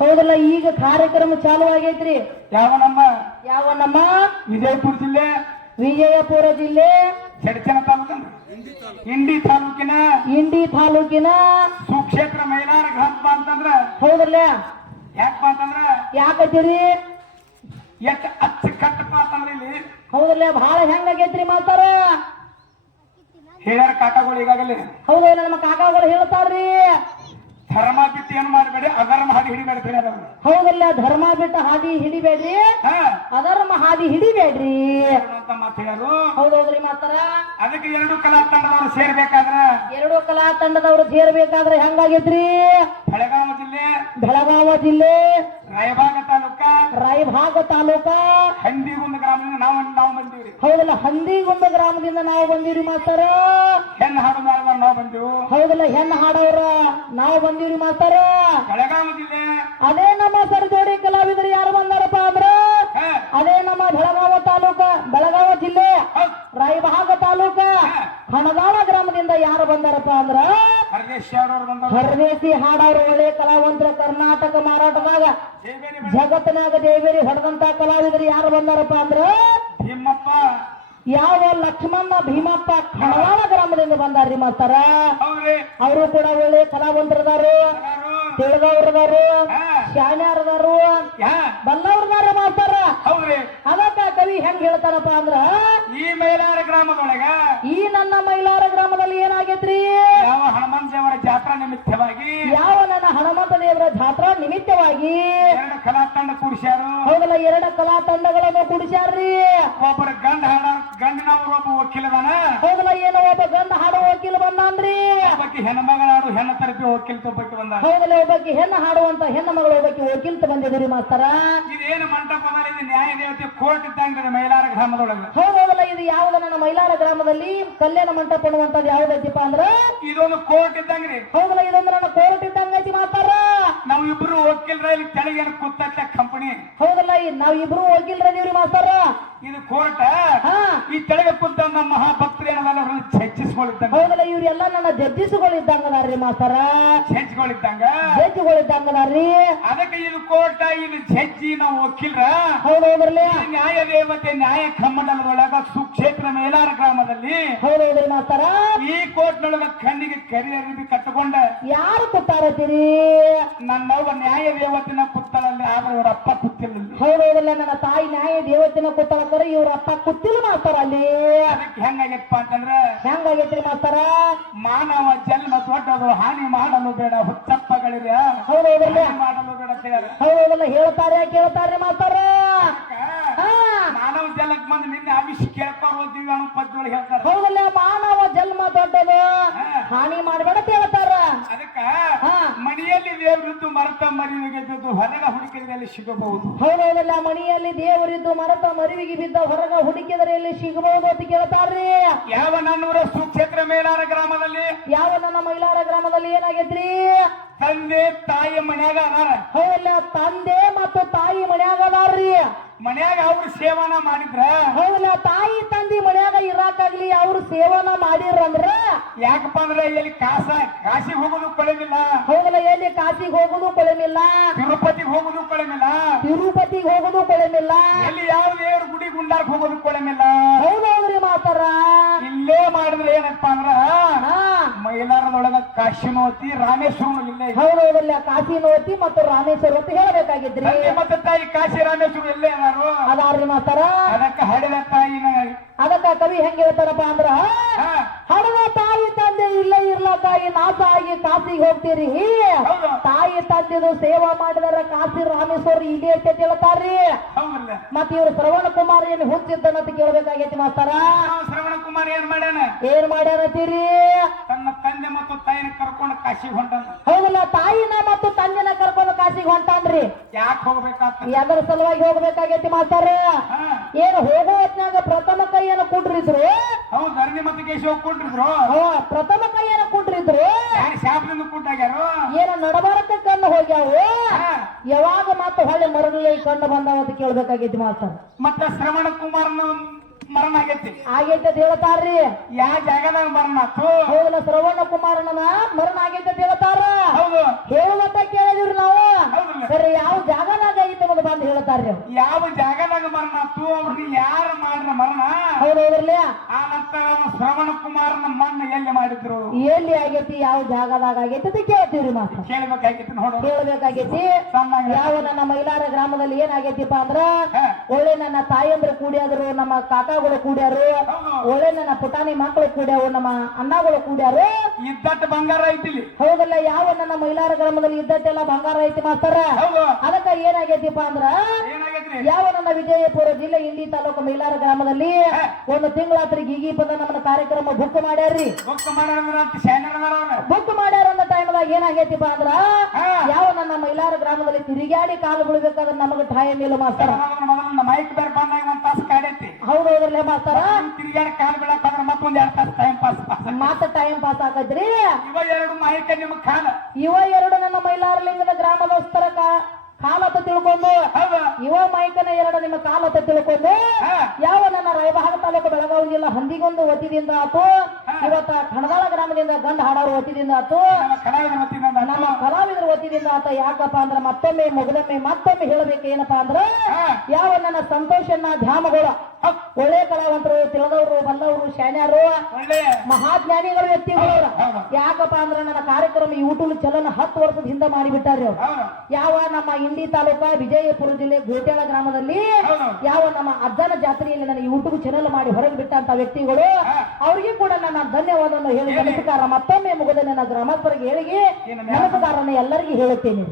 ಹೌದಲ್ಲ ಈಗ ಕಾರ್ಯಕ್ರಮ ಚಾಲು ಆಗೈತ್ರಿ. ಯಾವ ನಮ್ಮ? ಯಾವ ನಮ್ಮ? ವಿಜಯಪುರ ಜಿಲ್ಲೆ. ವಿಜಯಪುರ ಜಿಲ್ಲೆ. ಚಡಚನ ತಾಲೂಕಿನ? ಇಂಡಿ ತಾಲೂಕಿನ. ಇಂಡಿ ತಾಲೂಕಿನ. ಸುಕ್ಷೇತ್ರ ಮೈಲಾರ ಗ್ರಾಮ ಅಂತಂದ್ರ? ಹೌದಲ್ಲ? ಯಾಕಪ್ಪ ಅಂತಂದ್ರ? ಯಾಕತ್ತೀರಿ? ಎಷ್ಟ್ ಅಚ್ಚ ಕಟ್ಟಪ್ಪ ಅಂತಂದ್ರ ಇಲ್ಲಿ. ಹೌದಲ್ಲ ಬಹಳ ಹೆಂಗಾಗೈತ್ರಿ ಮಾತಾರ ಹೇಳ್ಯಾರ ಕಾಕಾಗಳು ಈಗಾಗಲೇ. ಹೌದಲ್ಲ ನಮ್ಮ ಕಾಕಾಗಳು ಹೇಳ್ತಾರ್ರಿ. ಧರ್ಮ ಬಿಟ್ಟು ಏನು ಮಾಡಬೇಡಿ ಅಧರ್ಮ ಹಾದಿ ಹಿಡಿಬೇಡಿ ಹೌದಲ್ಲ ಧರ್ಮ ಬಿಟ್ಟ ಹಾದಿ ಹಿಡಿಬೇಡ್ರಿ ಹಾ. ಅಧರ್ಮ ಹಾದಿ ಹಿಡಿಬೇಡ್ರಿ. ಅಂತ ಮಾತು ಹೇಳೋದು ಹೌದೌದ್ರಿ ಮಾತಾರ ಅದಕ್ಕೆ ಎರಡು ಕಲಾ ತಂಡದವರು ಸೇರ್ಬೇಕಾದ್ರ? ಎರಡು ಕಲಾ ತಂಡದವರು ಸೇರ್ಬೇಕಾದ್ರೆ ಹೆಂಗಾಗಿದ್ರಿ ಬೆಳಗಾವಿ ಜಿಲ್ಲೆ ಬೆಳಗಾವ ಜಿಲ್ಲೆ ರಾಯಭಾಗ ತಾಲೂಕ ರಾಯಭಾಗ ತಾಲೂಕ. ಹಂದಿಗುಂದ ಗ್ರಾಮದಿಂದ ನಾವು ನಾವು ಬಂದೀವ್ರಿ. ಹೌದಲ್ಲ ಹಂದಿಗುಂದ ಗ್ರಾಮದಿಂದ ನಾವು ಬಂದಿವ್ರಿ ಮಾಸ್ತರ. ಹೆಣ್ಣು ಹಾಡು ನಾವು ಬಂದೆವು. ಹೌದಲ್ಲ ಹೆಣ್ಣು ಹಾಡವ್ರ ನಾವು ಬಂದಿವ್ರಿ ಮಾಸ್ತರ. ಬೆಳಗಾವಿ ಜಿಲ್ಲೆ. ಅದೇ ನಮ್ಮ ಸರ್ಜೋಡಿ ಕಲಾವಿದರು ಯಾರು ಬಂದಾರಪ್ಪ ಅಂದ್ರ ಅದೇ ನಮ್ಮ ಬೆಳಗಾವ ತಾಲೂಕ ಬೆಳಗಾವ ಜಿಲ್ಲೆ. ರಾಯಭಾಗ ತಾಲೂಕ ಹಣದಾಳ ಗ್ರಾಮದಿಂದ ಯಾರು ಬಂದಾರಪ್ಪ ಅಂದ್ರ ಹರದೇಶ್ ಹಾಡೋರು ಒಳ್ಳೆ ಕಲಾವಂತರ ಕರ್ನಾಟಕ ಮಾರಾಟದಾಗ. ಜಗತ್ತಿನಾಗ ದೇವೇರಿ ಹೊಡೆದಂತ ಕಲಾವಿದರು ಯಾರು ಬಂದಾರಪ್ಪ ಅಂದ್ರ? ಭೀಮಪ್ಪ. ಯಾವ ಲಕ್ಷ್ಮಣ ಭೀಮಪ್ಪ ಖಣವಾಡ ಗ್ರಾಮದಿಂದ ಬಂದಾರ್ರಿ ಮಾಸ್ತಾರ. ಅವರು ಕೂಡ ಒಳ್ಳೆ ಕಲಾವಂತರದಾರು? ತಿಳಿದವ್ರದಾರು. ಶಾಣ್ಯಾರದಾರು. ಯಾ, ಬಲ್ಲವ್ರದಾರ ಮಾಸ್ತಾರ ಹೌದ್ರಿ ಅದಕ್ಕ ಹೇಳ್ತಾರಪ್ಪ ಅಂದ್ರ ಈ ಮೈಲಾರ ಗ್ರಾಮದೊಳಗ ಈ ನನ್ನ ಮೈಲಾರ ಗ್ರಾಮದಲ್ಲಿ ಏನಾಗೈತ್ರಿ? ಯಾವ ಹನುಮಂತ ದೇವರ ಜಾತ್ರಾ ನಿಮಿತ್ತವಾಗಿ ಯಾವ ನನ್ನ ಹನುಮಂತ ದೇವರ ಜಾತ್ರಾ ನಿಮಿತ್ತವಾಗಿ? ಎರಡು ಕಲಾ ತಂಡ ಕೂಡಿಸ್ಯಾರು. ಹೌದಲ್ಲ ಎರಡು ಕಲಾ ತಂಡಗಳನ್ನು ಕುಡಿಸ್ಯಾರ್ರಿ. ಒಬ್ಬರ ಗಂಡ ಹಾಡ ಗಂಡಿನವರು ಒಬ್ಬ ವಕೀಲದಾನ. ಹೌದಲ್ಲ ಏನೋ ಒಬ್ಬ ಗಂಡ ಹಾಡೋ ವಕೀಲ ಬಂದಾನ್ರಿ. ಒಬ್ಬಕ್ಕೆ ಹೆಣ್ಮಗಳಾಡು ಹೆಣ್ಣು ತರಪಿ ವಕೀಲ ಒಬ್ಬಕ್ಕೆ ಬಂದ ಹೌದಲ್ಲ ಒಬ್ಬಕ್ಕೆ ಹೆಣ್ಣು ಹಾಡುವಂತ ಹೆಣ್ಣು ಮಗಳು ಒಬ್ಬಕ್ಕೆ ವಕೀಲ್ತ ಬಂದಿದ್ದೀರಿ ಮಾಸ್ತರ? ಇದೇನು ಮಂಟಪದಲ್ಲಿ ಇದು ನ್ಯಾಯ ದೇವತೆ ಕೋರ್ಟ್ ಇದ್ದಂಗ್ರಿ ಮೈಲಾರ ಗ್ರಾಮದೊಳಗೆ. ಹೌದಲ್ಲ ಇದು ಯಾವ್ದು ನನ್ನ ಮೈಲಾರ ಗ್ರಾಮದಲ್ಲಿ ಕಲ್ಯಾಣ ಮಂಟಪ ಅನ್ನುವಂಥದ್ದು ಯಾವ್ದೈತಿಪ್ಪ ಅಂದ್ರ? ಇದೊಂದು ಕೋರ್ಟ್ ಇದ್ದಂಗ್ರಿ ಹೌದಲ್ಲ ಇದೊಂದು ನನ್ನ ಕೋರ್ಟ್ ಇದ್ದಂಗೈತಿ ಮಾಸ್ತರ. ನಾವು ಇಬ್ರು ವಕೀಲರ ಇಲ್ಲಿ ಕೆಳಗೇನು ಕೂತತ್ತ ಕಂಪನಿ. ಹೌದಲ್ಲ ನಾವ್ ಇಬ್ರು ವಕೀಲರದೀವ್ರಿ ಮಾಸ್ತರ. ಇದು ಕೋರ್ಟ್. ಹಾ. ಈ ತೆಳಗೆ ಕೂತ ನಮ್ಮ ಅವ್ರನ್ನ ಚರ್ಚಿಸ್ಕೊಳ್ಳಿದ್ದಂಗ ಹೌದಲ್ಲ ಇವ್ರೆಲ್ಲ ನನ್ನ ಜಡ್ಜಿಸ್ಗಳು ಇದ್ದಂಗದಾರ್ರಿ ಮಾಸ್ತಾರ. ಚರ್ಚ್ಗಳಿದ್ದಂಗ ಜಡ್ಜಿಗಳು ಇದ್ದಂಗದಾರ್ರಿ ಅದಕ್ಕೆ ಇದು ಕೋರ್ಟ ಇದು ಜಡ್ಜಿ ನಾವು ವಕೀಲರ? ಹೌದೌದ್ರಲ್ಲ ನ್ಯಾಯ ದೇವತೆ ನ್ಯಾಯ ಕಮ್ಮಂಡಲದೊಳಗ ಸುಕ್ಷೇತ್ರ ಮೇಲಾರ ಗ್ರಾಮದಲ್ಲಿ ಹೌದೌದ್ರಿ ಮಾಸ್ತಾರ. ಈ ಕೋರ್ಟ್ನೊಳಗ ಕಣ್ಣಿಗೆ ಕರಿ ಅರಿವಿ ಕಟ್ಟಕೊಂಡ. ಯಾರು ಕೂತಾರತ್ತೀರಿ ನನ್ನವ್ವ ನ್ಯಾಯ ದೇವತಿನ ಕುತ್ತಲಲ್ಲಿ ಆದ್ರೆ ಅವರ ಅಪ್ಪ ಕುತ್ತಿಲ್ಲ ಹೌದೌದಲ್ಲ ನನ್ನ ತಾಯಿ ನ್ಯಾಯ ದೇವತಿನ ಕೂತಾರ ಇವ್ರ ಅಪ್ಪ ಕೂತಿಲ್ಲ ಮಾಡ್ತಾರ ಅಲ್ಲಿ. ಅದಕ್ಕೆ ಹೆಂಗಾಗೈತಪ್ಪ ಅಂತಂದ್ರ ಹೆಂಗಾಗೈತ್ರಿ ಮಾಡ್ತಾರ ಮಾನವ ಜನ್ಮ ದೊಡ್ಡದು ಹಾನಿ ಮಾಡಲು ಬೇಡ ಹುಚ್ಚಪ್ಪಗಳಿರ ಹೌದಲ್ಲ ಮಾಡಲು ಬೇಡ ಹೌದಲ್ಲ. ಹೌದೌದಲ್ಲ ಹೇಳ್ತಾರೆ ಕೇಳ್ತಾರೆ ಮಾಡ್ತಾರ ಮಾನವ ಜಲಕ್ ಬಂದು ನಿನ್ನೆ ಅವಿಷ್ ಕೇಳ್ಕೊಂಡು ಹೋಗ್ತೀವಿ ಅನ್ನೋ ಪದ್ಯಗಳು ಹೇಳ್ತಾರ. ಹೌದಲ್ಲ ಮಾನವ ಜನ್ಮ ದೊಡ್ಡದು. ಹಾನಿ ಮಾಡಬೇಡ ಹೇಳ್ತಾರ. ಅದಕ್ಕ. ಮನೆಯಲ್ಲಿ ದೇವರಿದ್ದು ಮರತ ಮರಿವಿಗೆ ಬಿದ್ದು ಹೊರಗ ಹುಡುಕಿದರೆ ಸಿಗಬಹುದು. ಹೌದೌದಲ್ಲ ಮಣಿಯಲ್ಲಿ ದೇವರಿದ್ದು ಮರತ ಮರಿವಿಗೆ ಬಿದ್ದ ಹೊರಗ ಹುಡುಕಿದರೆ ಎಲ್ಲಿ ಸಿಗಬಹುದು ಅಂತ ಕೇಳ್ತಾರ್ರಿ. ಯಾವ ನನ್ನೂರ ಸುಕ್ಷೇತ್ರ ಮೇಲಾರ ಗ್ರಾಮದಲ್ಲಿ? ಯಾವ ನನ್ನ ಮೈಲಾರ ಗ್ರಾಮದಲ್ಲಿ ಏನಾಗೈತ್ರಿ? ತಂದೆ ತಾಯಿ ಮನ್ಯಾಗ ಅದಾರ. ಹೌದಲ್ಲ ತಂದೆ ಮತ್ತು ತಾಯಿ ಮನ್ಯಾಗ ಅದಾರ್ರಿ. ಮನ್ಯಾಗ ಅವ್ರು ಸೇವನ ಮಾಡಿದ್ರ? ಹೌದಲ್ಲ ತಾಯಿ ತಂದಿ ಮನ್ಯಾಗ ಇರಾಕಾಗ್ಲಿ ಅವ್ರು ಸೇವನ ಮಾಡಿರಂದ್ರ? ಯಾಕಪ್ಪ ಅಂದ್ರೆ ಎಲ್ಲಿ ಕಾಸ ಕಾಶಿಗೆ ಹೋಗೋದು ಕೊಳಮಿಲ್ಲ ಹೌದಲ್ಲ ಎಲ್ಲಿ ಕಾಸಿಗೆ ಹೋಗುದು ಕೊಳಮಿಲ್ಲ ತಿರುಪತಿಗೆ ಹೋಗೋದು ಕೊಳಮಿಲ್ಲ ತಿರುಪತಿಗೆ ಹೋಗುದು ಕೊಳಮಿಲ್ಲ ಎಲ್ಲಿ ಯಾವ ದೇವ್ರ ಗುಡಿ ಗುಂಡಾರ್ಕ್ ಹೋಗೋದು ಕೊಳಮಿಲ್ಲ ಹೌದೌದ್ರಿ ಮಾತಾರ ಇಲ್ಲೇ ಮಾಡಿದ್ರೆ ಏನಪ್ಪಾ ಅಂದ್ರ ಹಾ ಕಾಶಿನೋತಿ ರಾಮೇಶ್ವರ ಇಲ್ಲೇ ಇದೆ. ಕಾಸಿನೋತಿ ಮತ್ತು ರಾಮೇಶ್ವರ ಅಂತ ಹೇಳಬೇಕಾಗಿದ್ರೆ. ತಂದೆ ಮತ್ತೆ ತಾಯಿ ಕಾಶಿ ರಾಮೇಶ್ವರ ಎಲ್ಲೇ ಅದಾರು ಅದಾರ್ರಿ ಮಾತಾರ ಅದಕ್ಕೆ ಹಡಿದ ತಾಯಿ ಅದಕ್ಕ ಕವಿ ಹೆಂಗ್ ಹೇಳ್ತಾರಪ್ಪ ಅಂದ್ರ ಹಾ, ಹಡದ ತಾಯಿ ತಂದೆ ಇಲ್ಲ ಇರ್ಲಕ್ಕಾಗಿ ನಾಥ ಆಗಿ ಕಾಸಿಗೆ ಹೋಗ್ತೀರಿ. ತಾಯಿ ತಂದೆದು ಸೇವಾ ಮಾಡಿದಾರ ಕಾಸಿ ರಾಮೇಶ್ವರ ಐತೆ ಅಂತ ಹೇಳ್ತಾರ್ರಿ ಹೌದಲ್ಲ ಮತ್ ಇವ್ರು ಶ್ರವಣ ಕುಮಾರ್ ಏನ್ ಹುಚ್ಚಿದ್ದನಂತ ಕೇಳ್ಬೇಕಾಗೈತಿ ಮಾಸ್ತಾರ. ಶ್ರವಣ ಕುಮಾರ್ ಏನ್ ಮಾಡ್ಯಾನ? ಏನ್ ಮಾಡ್ಯಾರತ್ತೀರಿ ತನ್ನ ತಂದೆ ಮತ್ತು ತಾಯಿನ ಕರ್ಕೊಂಡು ಕಾಶಿಗೆ ಹೊಂಟ ಹೌದಲ್ಲ ತಾಯಿನ ಮತ್ತು ತಂದೆನ ಕರ್ಕೊಂಡು ಕಾಸಿಗೆ ಯಾಕೆ ಹೋಗ್ಬೇಕಾತ ಎದರ ಸಲುವಾಗಿ ಹೋಗ್ಬೇಕಾಗೈತಿ ಮಾತಾರ ಏನು ಹೋಗೋ ಪ್ರಥಮ ಕೈಯನ್ನು ಕುಂಡ್ರಿದ್ರು? ಹೌದು ಧರಣಿ ಮತ್ತೆ ಕೇಶವ ಕೊಟ್ಟಿದ್ರು ಹೋ ಪ್ರಥಮ ಕೈಯನ್ನು ಕುಂಡ್ರಿದ್ರು? ಏನು ಶಾಪದಿಂದ ಏನ ನಡಬಾರಕ ಕಣ್ಣು ಹೋಗ್ಯಾವು. ಯಾವಾಗ ಮತ್ತೆ ಹೊಳೆ ಮರಳಿ ಕಣ್ಣು ಬಂದಾವ ಅಂತ ಕೇಳ್ಬೇಕಾಗೈತಿ ಮಾತಾರ ಮತ್ತೆ ಶ್ರವಣ ಕುಮಾರ್ನ ಮರಣ ಆಗೈತಿ. ಆಗೈತೆ ಅಂತ ಹೇಳ್ತಾರ್ರಿ. ಯಾವ ಜಾಗದಾಗ ಮರಣ ಹೋಗಲ ಶ್ರವಣ ಕುಮಾರನ ಮರಣ ಆಗೈತೆ ಅಂತ ಹೇಳ್ತಾರ. ಹೌದು. ಹೇಳುವಂತ ಕೇಳಿದಿವ್ರಿ ನಾವು ಹೌದಲ್ಲ ಸರಿ ಯಾವ ಜಾಗದಾಗ ಐತೆ ಅನ್ನೋದು ಬಂದು ಹೇಳ್ತಾರ್ರಿ ಅವ್ರು ಯಾವ ಜಾಗದಾಗ ಮರಣ ಆತು ಅವ್ರನ್ನ ಯಾರು ಮಾಡ್ರ ಮರಣ ಹೌದು ಹೌದ್ರಲ್ಲ ಆ ನಂತರ ಶ್ರವಣ ಕುಮಾರನ ಮಣ್ಣು ಎಲ್ಲಿ ಮಾಡಿದ್ರು? ಎಲ್ಲಿ ಆಗೈತಿ? ಯಾವ ಜಾಗದಾಗ ಆಗೈತಿ ಅಂತ ಕೇಳ್ತೀವ್ರಿ ಮಾತ್ರ ಕೇಳಬೇಕಾಗೇತಿ ನೋಡು. ಕೇಳ್ಬೇಕಾಗೈತಿ. ಸಣ್ಣ ಯಾವ ನನ್ನ ಮೈಲಾರ ಗ್ರಾಮದಲ್ಲಿ ಏನಾಗೈತಿಪ್ಪ ಅಂದ್ರ ಒಳ್ಳೆ ನನ್ನ ತಾಯಂದ್ರ ಕೂಡ್ಯಾದ್ರು ನಮ್ಮ ಕಾಕಾಗಳು ಕೂಡ್ಯಾರು ಒಳ್ಳೆ ನನ್ನ ಪುಟಾಣಿ ಮಕ್ಕಳು ಕೂಡ್ಯಾವು ನಮ್ಮ ಅಣ್ಣಗಳು ಕೂಡ್ಯಾರು. ಇದ್ದಟ್ಟು ಬಂಗಾರ ಐತಿಲಿ. ಹೌದಲ್ಲ ಯಾವ ನನ್ನ ಮೈಲಾರ ಗ್ರಾಮದಲ್ಲಿ ಇದ್ದಟ್ಟೆಲ್ಲ ಬಂಗಾರ ಐತಿ ಮಾಸ್ತರ ಅದಕ್ಕ ಏನಾಗೈತಿಪ್ಪ ಅಂದ್ರ ಯಾವ ನನ್ನ ವಿಜಯಪುರ ಜಿಲ್ಲೆ ಇಂಡಿ ತಾಲೂಕು ಮೈಲಾರ ಗ್ರಾಮದಲ್ಲಿ. ಒಂದು ತಿಂಗಳಾತ್ರಿ ಗೀಗಿ ಪದ ನಮ್ಮ ಕಾರ್ಯಕ್ರಮ ಬುಕ್ ಮಾಡ್ಯಾರ್ರಿ. ಬುಕ್ ಮಾಡ್ಯಾರ ಅಂದ ಟೈಮ್ದಾಗ ಏನಾಗೈತಿಪ್ಪ ಅಂದ್ರ. ಯಾವ ನನ್ನ ಮೈಲಾರ ಗ್ರಾಮದಲ್ಲಿ ತಿರುಗಾಡಿ ಕಾಲು ಬಿಡ್ಬೇಕಾದ್ರೆ ನಮಗೆ ಟೈಮ್ ಇಲ್ಲ ಮಾಸ್ತರ. ಮೈಕ್ ಬೇರೆ ಬಂದಾಗ ಒಂದ್ ತಾಸು ಕಾಡೈತಿ. ಹೌದು ಹೌದ್ರಲ್ಲೇ ಮಾಸ್ತರ? ತಿರುಗಾಡಿ ಕಾಲು ಬೀಳಕ್ ಹೋದ್ರೆ ಮತ್ತೊಂದ್ ಎರಡ್ ತಾಸು ಟೈಮ್ ಪಾಸ್ ಪಾಸ್ ಮಾತ ಟೈಮ್ ಪಾಸ್ ಆಗತ್ರಿ ಇವ ಎರಡು ಮೈಕ್ ನಿಮ್ ಕಾಲ. ಇವ ಎರಡು ನನ್ನ ಮೈಲಾರಲಿಂಗದ ಗ್ರಾಮದಸ್ಥರ ಕಾ- ಕಾಲತ್ತ ತಿಳ್ಕೊಂಡು ಹೌದು ಇವ ಮೈಕನ ಎರಡು ನಿಮ್ಮ ಕಾಲ ತಿಳ್ಕೊಂಡು ಯಾವ ನನ್ನ ರಾಯಭಾಗ ತಾಲೂಕು ಬೆಳಗಾವಿ ಜಿಲ್ಲಾ ಹಂದಿಗೊಂದು ವತಿದಿಂದ ಆತು ಇವತ್ತ ಕಣದಾಳ ಗ್ರಾಮದಿಂದ ಗಂಡ ಹಾಡೋರು ವತಿದಿಂದ ಆತು ನಮ್ಮ ಕಲಾವಿದ ವತಿಯಿಂದ ನಮ್ಮ ಕಲಾವಿದರ ವತಿಯಿಂದ ಆತ ಯಾಕಪ್ಪ ಅಂದ್ರ ಮತ್ತೊಮ್ಮೆ ಮೊದಲೊಮ್ಮೆ ಮತ್ತೊಮ್ಮೆ ಹೇಳಬೇಕು ಏನಪ್ಪಾ ಅಂದ್ರ. ಯಾವ ನನ್ನ ಸಂತೋಷನ ಧಾಮಗಳು ಹೌದ್. ಒಳ್ಳೆ ಕಲಾವಂತರು ತಿಳಿದವರು ಬಲ್ಲವರು ಶಾಣ್ಯರು ಒಳ್ಳೆ. ಮಹಾಜ್ಞಾನಿಗಳು ವ್ಯಕ್ತಿಗಳು. ಯಾಕಪ್ಪ ಅಂದ್ರ ನನ್ನ ಕಾರ್ಯಕ್ರಮ ಯೂಟ್ಯೂಬ್ ಚಲನ ಹತ್ತು ವರ್ಷದ ಹಿಂದೆ ಮಾಡಿಬಿಟ್ಟಾರ್ರಿ ಅವ್ರು. ಯಾವ ನಮ್ಮ ಇಂಡಿ ತಾಲೂಕ ವಿಜಯಪುರ ಜಿಲ್ಲೆ ಗೋಟ್ಯಾಳ ಗ್ರಾಮದಲ್ಲಿ ಯಾವ ನಮ್ಮ ಅಜ್ಜನ ಜಾತ್ರೆಯಲ್ಲಿ ನನ್ನ ಯೂಟ್ಯೂಬ್ ಚಾನೆಲ್ ಮಾಡಿ ಹೊರಗೆ ಬಿಟ್ಟಂತ ವ್ಯಕ್ತಿಗಳು ಅವರಿಗೆ ಕೂಡ ನನ್ನ ಧನ್ಯವಾದವನ್ನು ಹೇಳಿ. ನಮಸ್ಕಾರ. ಮತ್ತೊಮ್ಮೆ ಮುಗಿದ ನನ್ನ ಗ್ರಾಮಸ್ಥರಿಗೆ ಹೇಳಿ ನಮಸ್ಕಾರನ ಎಲ್ಲರಿಗೂ ಹೇಳುತ್ತೇನೆ.